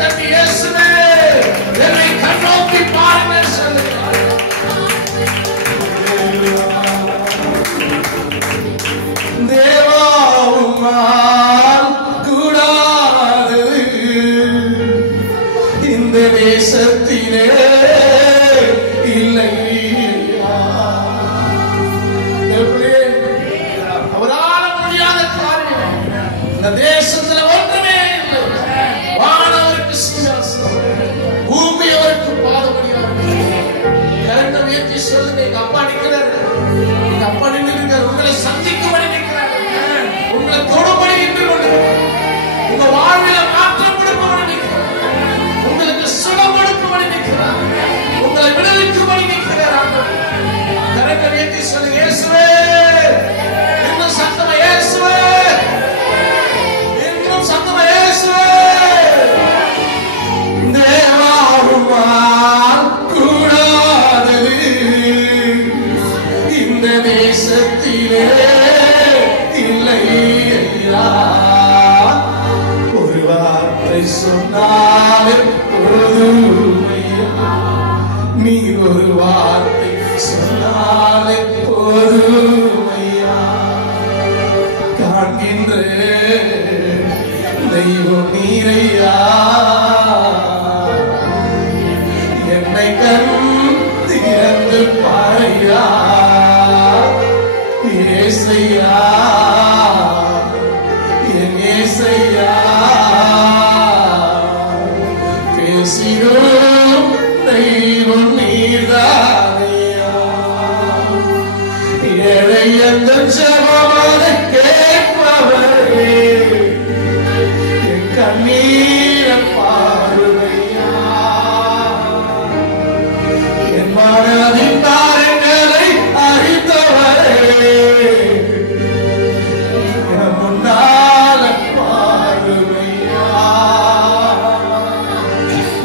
தட்டி இயேசுவே என்னை கண்ணோக்கி பாருங்க சொல்லுகிறார். தேவா உம்மால் கூடாதது இந்த தேசத்திலே இல்லை. அவரால் முடியாத காரியம் இந்த தேசத்துல ஒன்றுமே இல்லை. வானவருக்கு சிங்காசனம், பூமி அவருக்கு பாதபடியாக. கரண்டை உயர்த்தி சொல்லுங்க, எங்க அப்பா நிற்கிறார், எங்க அப்பா நின்று இருக்கார், உங்களை சந்திக்கும்படி நிற்கிறார், உங்களை தொடும்படி நின்று கொண்டிருக்கிறார், உங்க வாழ்வில மாற்றம் கொடுக்கும்படி நிற்கிறார், உங்களுக்கு சுகம் கொடுக்கும்படி நிற்கிறார், உங்களை விடுவிக்கும்படி நிற்கிறார். கரண்டை உயர்த்தி சொல்லுங்க, இயேசுவே, இன்னும் சத்தமா இயேசுவே, இன்னும் சத்தமா இயேசுவே. தேவாவுமால் கூடாதது இந்த தேசத்திலே இல்லை ஐயா. ஒரு வார்த்தை சொன்னாலே போதும் ஐயா, நீ ஒரு வார்த்தை சொன்னாலே போதும் ஐயா. காண்கின்ற தெய்வம் நீரையா, என்னை கண் திறந்து பாரையா. ஏசையா, என் ஏசையா, பேசிடும் தெய்வம் நீதானையா. ஏழை எந்த ஜெபமதை கேட்பவரே, என் கண்ணீர பார்வையா. என் மனதின் தாரங்களை அறிந்தவரே, என் முன்னால பார்வையா,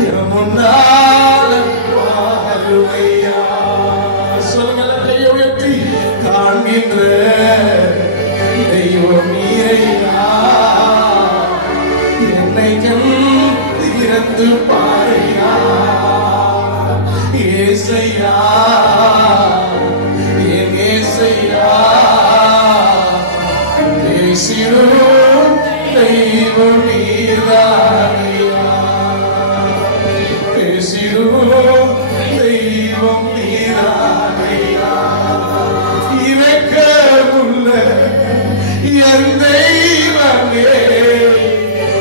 என் முன்னால பார்வையா. சொல்லுங்கள் கையை உயர்த்தி, காண்கின்ற தெய்வம் நீரையா, என்னை கண் திறந்து பாரையா. ஏசையா, என் ஏசையா, பேசிடும் தெய்வம் நீதானையா, பேசிடும் தெய்வம் நீதானையா. இவைக்கமுள்ள என் தெய்வமே,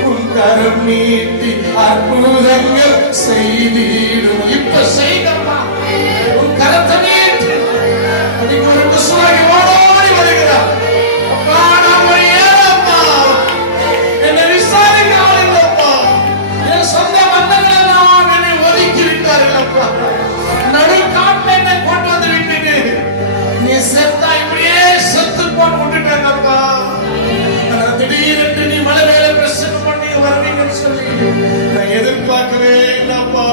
உன் கரம் நீட்டி அற்புதங்கள் செய்திடும். இப்ப செய்தம்மா, உன் கரத்தை நீட்டி ஒரு சுவாகி ஓடோடி வருகிறார். அப்பா, நான் ஒரு ஏழப்பா, என்னை விசாரிக்க ஆளுங்கப்பா, என் சொந்த பந்தங்கள் எல்லாம் என்னை ஒதுக்கி விட்டார்களப்பா, நடு காட்டில் என்னை கொண்டு வந்து விட்டுட்டு நீ செத்தா இப்படியே செத்து போட்டு விட்டுட்டேங்கப்பா. திடீரென்று நீ மலை மேல பிரசங்கம் பண்ணி வருவீங்கன்னு சொல்லி நான் எதிர்பார்க்கவே இல்லப்பா.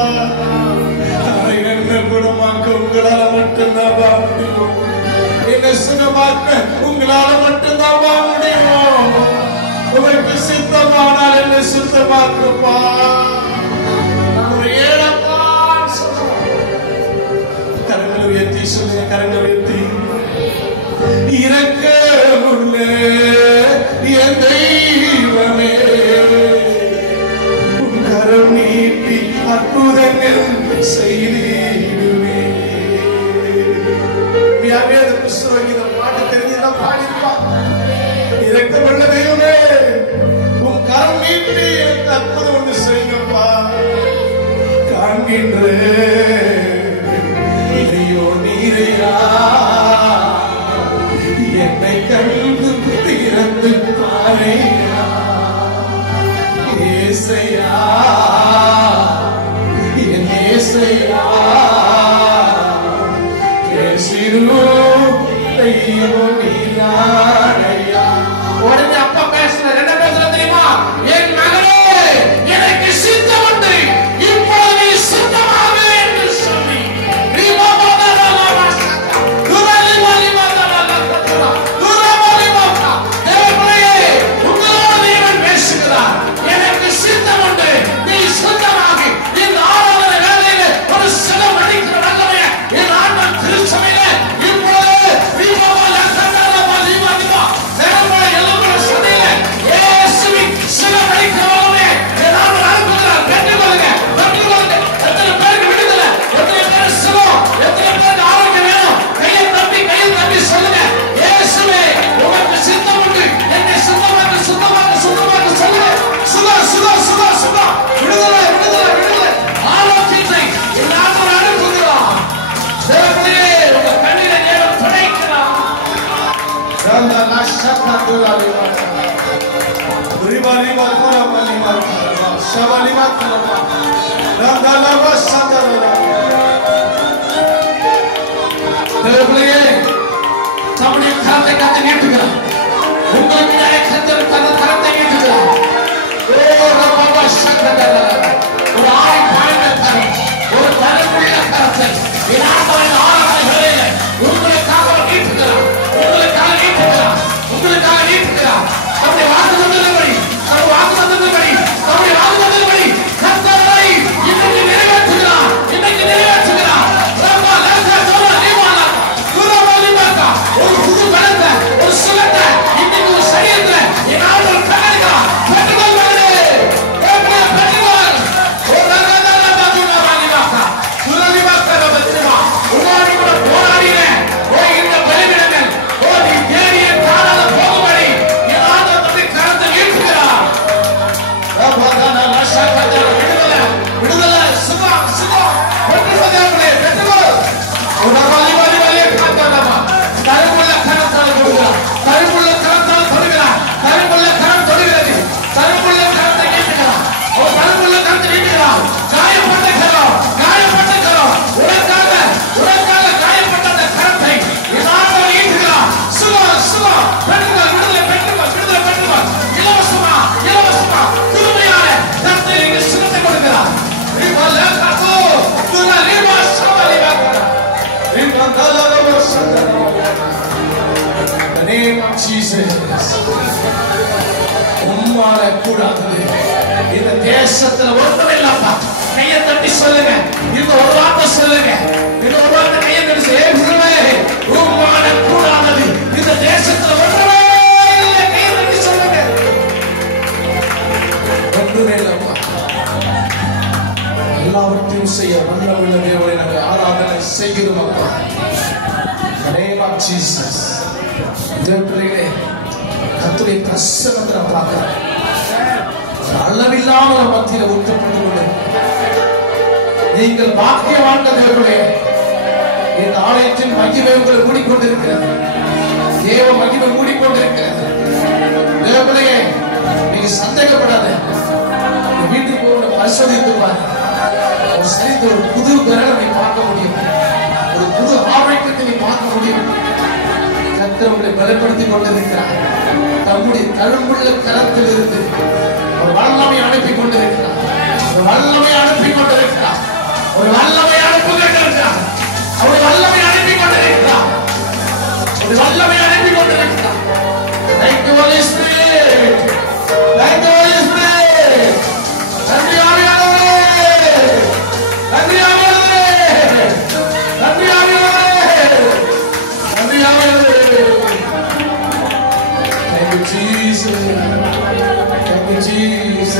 என்ன குணமாக்க உங்களால மட்டும்தான்ப்பா முடியும், என்ன சுகமாக்க உங்களால மட்டும்தான்ப்பா முடியும். உங்களுக்கு சித்தமானால் என்ன சுத்தமாக்குப்பா. நான் ஒரு ஏழப்பா சொல்லுவேன். கரங்களை உயர்த்தி சொல்லுங்க, கரங்களை உயர்த்தி. இரக்கமுள்ள என் தெய்வமே, உன் கரம் நீட்டி அற்புதங்கள் செய்திடுவே. வேத புஸ்தகம் இந்த பாட்டு தெரிஞ்சுதான் பாடிருப்பா. இரக்கமுள்ள தெய்வமே, உன் கரம் நீட்டி எனக்கு அற்புதம் ஒன்று செய்யுங்கப்பா. காண்கின்ற தெய்வம் நீரையா, என்னை கண்டு திறந்து பாரையா. ஏசையா, என் ஏசையா, பேசிடும் தெய்வம் நீதானையா. உடனே அப்பா பேசுற என்ன பேசுற தெரியுமா? என் மகனே, எனக்கு சித்தம் உண்டு, இப்போது நீ சித்தமாக என்று சொல்லி எனக்கு சித்தம் உண்டு, நீ நம்முடைய கரத்தை கத்த நீட்டுகிறார். உங்களுக்கு கத்தர் கரத்தை நீட்டுகிறார். ஒரு ஆணை பாய்ந்த கரம், ஒரு கருப்புள்ள கரத்தை உங்களுக்காக நீட்டுகிறார். உங்களுக்காக நீட்டுகிறார். உங்களுக்காக நீட்டுகிறார். நம்முடைய வாக்கு வந்தபடி, வாக்கு வந்தபடி, நம்முடைய வாக்கு வந்தபடி கர்த்தரை இன்னைக்கு நிறைவேற்றுகிறார். இன்னைக்கு நிறைவேற்றுகிறார். ஒரு புது பலத்தை, ஒரு சுகத்தை, இன்னைக்கு ஒரு சரீரத்தை என்னால் ஒரு கண்ணடிக்கிறார். பெற்றுக்கொள் மகனே, பெற்றுக்கொள். உன்னோடு கூட போராடினேன். இந்த பலிபீடங்கள் நீ தேடிய காணாத போகும்படி என் ஆண்டவர் தம்முடைய கரத்தை நீட்டுகிறார். விடுதலை, விடுதலை, சுகம், சுகம். பெற்றுக்கொள், பெற்றுக்கொள். கருமுள்ள கரத்தால் கொடுக்கிறார். கருமுள்ள கரத்தால் தொடுகிறார். கருமுள்ள கரம் தொடுகிறது. கருமுள்ள கரத்தை நீட்டுகிறார். ஒரு கருமுள்ள கரத்தை நீட்டுகிறார். காயப்பட்ட கரம், காயப்பட்ட கரம், உனக்காக காயப்பட்ட அந்த கரத்தை இதாண்டவர் நீட்டுகிறார். சுகம், சுகம். பெற்றுக்கொள், விடுதலை, பெற்றுக்கொள், விடுதலை, பெற்றுக்கொள். இலவசமா, இலவசமா, புதுமையான கரத்தை நீங்க சுகத்தை கொடுக்கிறார். The name of Jesus. உம்மால கூடாது. இந்த தேசத்துல ஒருத்தர் இல்லப்பா. கையை தட்டி சொல்லுங்க. இந்த ஒரு வார்த்தை சொல்லுங்க. இந்த ஒரு வார்த்தை கையை தட்டி சொல்லுங்க. உம்மால கூடாது. இந்த தேசத்துல ஒருத்தரே இல்லை. கையை தட்டி சொல்லுங்க. ஒன்றுமே இல்லப்பா. எல்லாவற்றையும் செய்ய வல்லமையுள்ள தேவனை நாங்கள் ஆராதனை செய்கிறோம் அப்பா. The name of Jesus. தேவர்களே, கர்த்தருடைய பிரசன்னத்தை நான் பார்க்கிறேன். அளவில்லாமல் மத்தியில ஊற்றப்பட்டு கொண்டு நீங்கள் பாக்கியவான்கள் தேவர்களே. இந்த ஆலயத்தின் மகிமை உங்களை மூடிக்கொண்டிருக்கிறது. தேவ மகிமை மூடிக்கொண்டிருக்கிறது. தேவர்களே, நீங்க சந்தேகப்படாத. வீட்டுக்கு போய் பரிசோதித்து பாருங்க. ஒரு சரிந்த ஒரு புது கரனை நீ பார்க்க முடியும். ஒரு புது ஆரோக்கியத்தை நீ பார்க்க முடியும். கர்த்தர் உங்களை பலப்படுத்திக் கொண்டிருக்கிறார். தம்முடைய கரும்புள்ள கரத்தில் இருந்து ஒரு வல்லமை அனுப்பி கொண்டிருக்கிறார். ஒரு வல்லமை அனுப்பி கொண்டிருக்கிறார். ஒரு வல்லமை அனுப்பி கொண்டிருக்கிறார். ஒரு வல்லமை அனுப்பி கொண்டிருக்கிறார். ஒரு வல்லமை அனுப்பி கொண்டிருக்கிறார். Thank you, Holy Spirit. Thank you, Holy Spirit. நன்றி ஆவியானவரே. நன்றி ஆவியானவரே. நன்றி ஆவியானவரே. நன்றி ஆவியானவரே. Thank you, Jesus. Thank you, Jesus.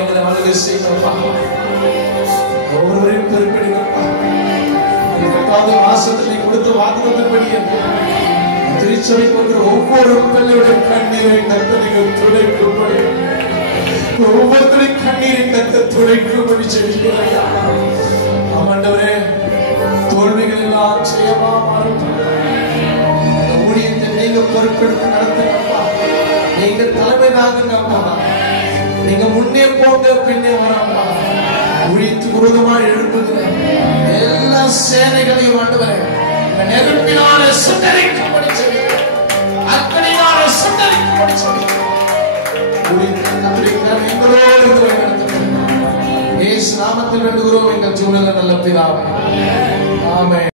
எங்களை வழங்க செய்யப்பா. ஒவ்வொருவரையும் பொறுப்பெடுங்கப்பா. இதற்காக மாசத்தில் நீ கொடுத்த வாக்குறுதிப்படியே திருச்சபை போன்ற ஒவ்வொரு பிள்ளையுடைய கண்ணீரை கர்த்தர் துடைக்கும்படி, ஒவ்வொருத்தரை கண்ணீரை கர்த்தர் துடைக்கும்படி செய்கிறாயா. ஆண்டவரே, தோல்விகள் எல்லாம் ஜெயமா மாறட்டும். ஊழியத்தை நீங்க பொறுப்பெடுத்து நடத்துங்கப்பா. நீங்க தலைமை தாங்குங்கப்பா. நீங்க முன்னே போங்க, பின்னே வரப்பா. ஊழியத்துக்கு விரோதமா எழுப்புகிற எல்லா சேனைகளையும் ஆண்டவரே நெருப்பினால சுட்டரிக்கும்படி செய்யுங்க. அக்னியால சுட்டரிக்கும்படி செய்யுங்க. இயேசு நாமத்தில் வேண்டுகிறோம் எங்கள் ஜீவனில் நல்ல பிதாவே. ஆமென்.